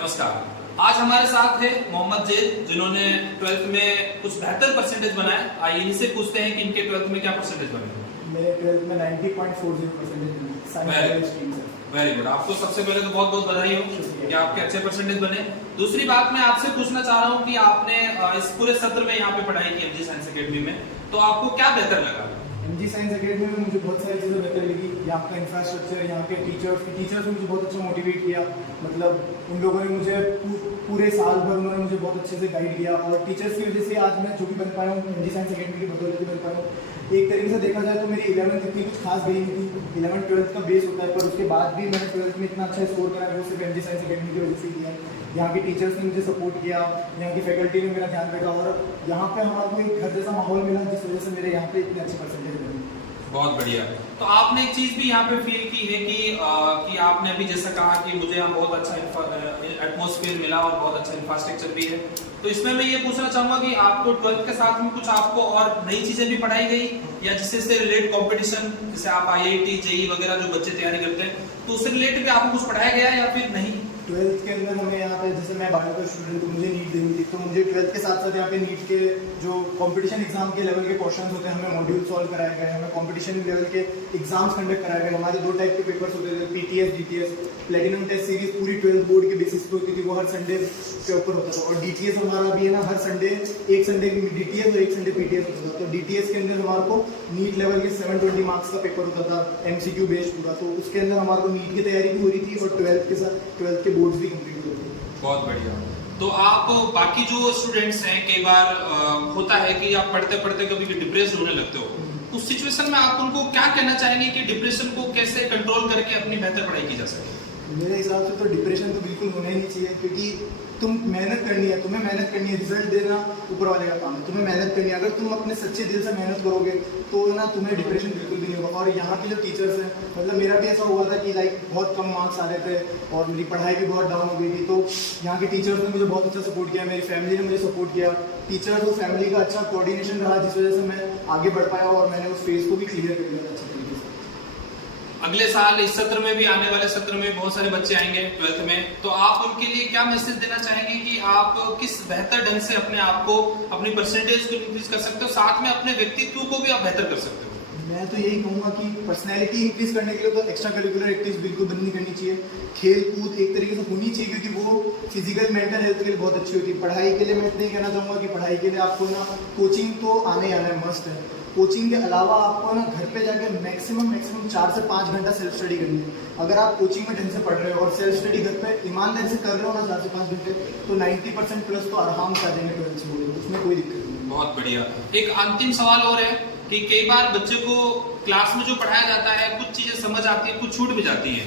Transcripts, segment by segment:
नमस्कार। आज हमारे साथ है मोहम्मद जैद, जिन्होंने 12th में कुछ बेहतर परसेंटेज बनाए। आइए इनसे पूछते हैं कि इनके 12th में क्या परसेंटेज बने। मेरे 12th में 90.40% वेरी गुड। आपको सबसे पहले तो बहुत बहुत बधाई हो कि आपके अच्छे परसेंटेज बने। दूसरी बात मैं आपसे पूछना चाह रहा हूँ कि आपने इस पूरे सत्र में यहाँ पे पढ़ाई की एमजी साइंस एकेडमी में, तो आपको क्या बेहतर लगा? एमजी साइंस एकेडमी में मुझे बहुत सारी चीज़ें बेहतर लगी। यहाँ का इंफ्रास्ट्रक्चर, यहाँ के टीचर्स ने मुझे बहुत अच्छा मोटिवेट किया। मतलब उन लोगों ने मुझे पूरे साल भर उन्होंने मुझे बहुत अच्छे से गाइड किया, और टीचर्स की वजह से आज मैं जो भी बन पाया हूँ एमजी साइंस एकेडमी की बदौलत बन पाया हूँ। एक तरीके से देखा जाए तो मेरी 11th इतनी कुछ खास गई नहीं थी। 11th 12th का बेस होता है, पर उसके बाद भी मैंने 12th में इतना अच्छा स्कोर करा वो सिर्फ एमजी साइंस एकेडमी की वजह से किया। यहाँ के टीचर्स ने मुझे सपोर्ट किया, यहाँ की फैकल्टी ने मेरा ध्यान रखा, और यहाँ पे हमारा को एक घर जैसा माहौल मिला, जिस वजह से मेरे यहाँ पे इतने अच्छे परसेंटेज बने। बहुत बढ़िया। तो आपने एक चीज भी यहाँ पे फील की है कि आपने अभी जैसा कहा कि मुझे यहाँ बहुत अच्छा एटमॉस्फेयर मिला और बहुत अच्छा इंफ्रास्ट्रक्चर भी है। तो इसमें मैं ये पूछना चाहूंगा कि आपको 12th के साथ में कुछ आपको और नई चीजें भी पढ़ाई गई, या जिससे रिलेटेड कंपटीशन, जैसे आप आईआईटी जेईई वगैरह जो बच्चे तैयारी करते हैं, तो उससे रिलेटेड भी आपको कुछ पढ़ाया गया या फिर नहीं? 12th के अंदर हमें यहाँ पे, जैसे मैं बायो का स्टूडेंट हूँ, मुझे नीट देनी थी, तो मुझे 12th के साथ साथ यहाँ पे नीट के जो कंपटीशन एग्जाम के लेवल के क्वेश्चंस होते हैं, हमें मॉड्यूल सॉल्व कराए गए, हमें कंपटीशन लेवल के एग्जाम्स कंडक्ट कराए गए। हमारे 2 टाइप के पेपर्स होते थे, PTS DTS. Platinum test series पूरी 12th बोर्ड के बेसिस पे होती थी, वो हर संडे के ऊपर होता था। और डीटीएस हमारा भी है ना, हर संडे एक संडे डीटीएस और एक संडे पीटीएस होता था। तो डीटीएस के अंदर हमारे को नीट लेवल के 720 मार्क्स का पेपर होता था, एमसीक्यू बेस्ड पूरा। तो उसके अंदर हमारे को नीट की तैयारी भी हो रही थी और 12th के बोर्ड्स भी कंप्लीट होते थे। बहुत बढ़िया। तो आप बाकी जो स्टूडेंट्स हैं, कई बार होता है कि आप पढ़ते पढ़ते कभी डिप्रेस होने लगते हो, उस सिचुएशन में आप उनको क्या कहना चाहेंगे कि डिप्रेशन को कैसे कंट्रोल करके अपनी बेहतर पढ़ाई की जा सके? मेरे हिसाब से तो डिप्रेशन तो बिल्कुल होना ही नहीं चाहिए, क्योंकि तुम मेहनत करनी है, तुम्हें मेहनत करनी है, रिजल्ट देना ऊपर वाले का काम है, तुम्हें मेहनत करनी है। अगर तुम अपने सच्चे दिल से मेहनत करोगे तो ना तुम्हें डिप्रेशन बिल्कुल भी नहीं होगा। और यहाँ के जो टीचर्स हैं, मतलब मेरा भी ऐसा हुआ था कि बहुत कम मार्क्स आ रहे थे और मेरी पढ़ाई भी बहुत डाउन हो गई थी, तो यहाँ के टीचर्स ने मुझे बहुत अच्छा सपोर्ट किया, मेरी फैमिली ने मुझे सपोर्ट किया। टीचर्स और फैमिली का अच्छा कोऑर्डिनेशन रहा, जिस वजह से मैं आगे बढ़ पाया और मैंने उस फेज को भी क्लियर कर लिया अच्छे तरीके से। अगले साल इस सत्र में भी, आने वाले सत्र में बहुत सारे बच्चे आएंगे 12th में, तो आप उनके लिए क्या मैसेज देना चाहेंगे कि आप किस बेहतर ढंग से अपने आप को, अपनी परसेंटेज को इंक्रीज कर सकते हो, साथ में अपने व्यक्तित्व को भी आप बेहतर कर सकते हो? मैं तो यही कहूँगा कि पर्सनैलिटी इंक्रीज करने के लिए तो एक्स्ट्रा करिकुलर एक्टिविटीज बिल्कुल बंद नहीं करनी चाहिए। खेल कूद एक तरीके से होनी चाहिए, क्योंकि वो फिजिकल मेंटल हेल्थ के लिए बहुत अच्छी होती है। पढ़ाई के लिए मैं इतना ही कहना चाहूँगा कि पढ़ाई के लिए आपको ना कोचिंग तो आना ही आना है, मस्ट है। कोचिंग के अलावा आपको ना घर पे जाके मैक्सिमम 4 से 5 घंटा सेल्फ स्टडी करनी है। अगर आप कोचिंग में ढंग से पढ़ रहे हो और सेल्फ स्टडी घर पे ईमानदारी से कर रहे हो ना 4 से 5 घंटे, तो 90% प्लस तो आराम से आ जाएंगे 12th से, उसमें कोई दिक्कत नहीं। बहुत बढ़िया। एक अंतिम सवाल और है कि कई बार बच्चे को क्लास में जो पढ़ाया जाता है, कुछ चीजें समझ आती है, कुछ छूट भी जाती है,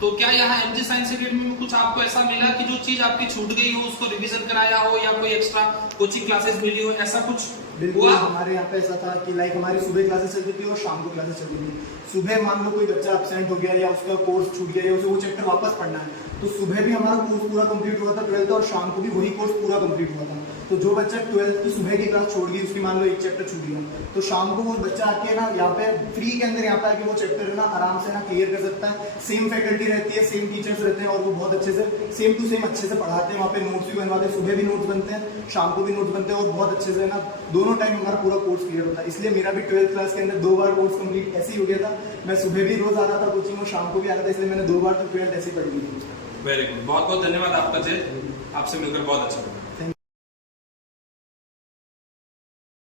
तो क्या यहाँ एमजी साइंस एकेडमी में कुछ आपको ऐसा मिला कि जो चीज आपकी छूट गई हो उसको रिवीजन कराया हो, या कोई एक्स्ट्रा कोचिंग क्लासेस मिली हो, ऐसा कुछ बिल्कुल हमारे यहाँ पे ऐसा था कि हमारी सुबह क्लासेस चलती थी और शाम को क्लासेस चलती थी। सुबह मान लो कोई बच्चा एब्सेंट हो गया या उसका कोर्स छूट गया या उसे वो चैप्टर वापस पढ़ना है, तो सुबह भी हमारा कोर्स पूरा कंप्लीट हुआ था 12th, और शाम को भी वही कोर्स पूरा कंप्लीट हुआ था। तो जो बच्चा 12th की सुबह की क्लास छोड़ गई, उसकी मान लो एक चैप्टर छूट गया, तो शाम को वो बच्चा आके ना यहाँ पे फ्री के अंदर यहाँ पे आके वो चैप्टर है ना आराम से ना क्लियर कर सकता है। सेम फैकल्टी रहती है, सेम टीचर्स रहते हैं, और वो बहुत अच्छे से सेम टू सेम अच्छे से पढ़ाते हैं। वहाँ पे नोट्स भी बनवाते हैं, सुबह भी नोट्स बनते हैं, शाम को भी नोट्स बनते हैं, और बहुत अच्छे से ना दोनों टाइम हमारा पूरा कोर्स क्लियर होता है। इसलिए मेरा भी 12th क्लास के अंदर 2 बार कोर्स कंप्लीट ऐसे ही हो गया था। मैं सुबह भी रोज आ रहा था कोचिंग और शाम को भी आ रहा था, इसलिए मैंने 2 बार तो 12th ऐसे ही पढ़ ली थी। Very good. बहुत बहुत धन्यवाद आपका जय, आपसे मिलकर बहुत अच्छा लगा।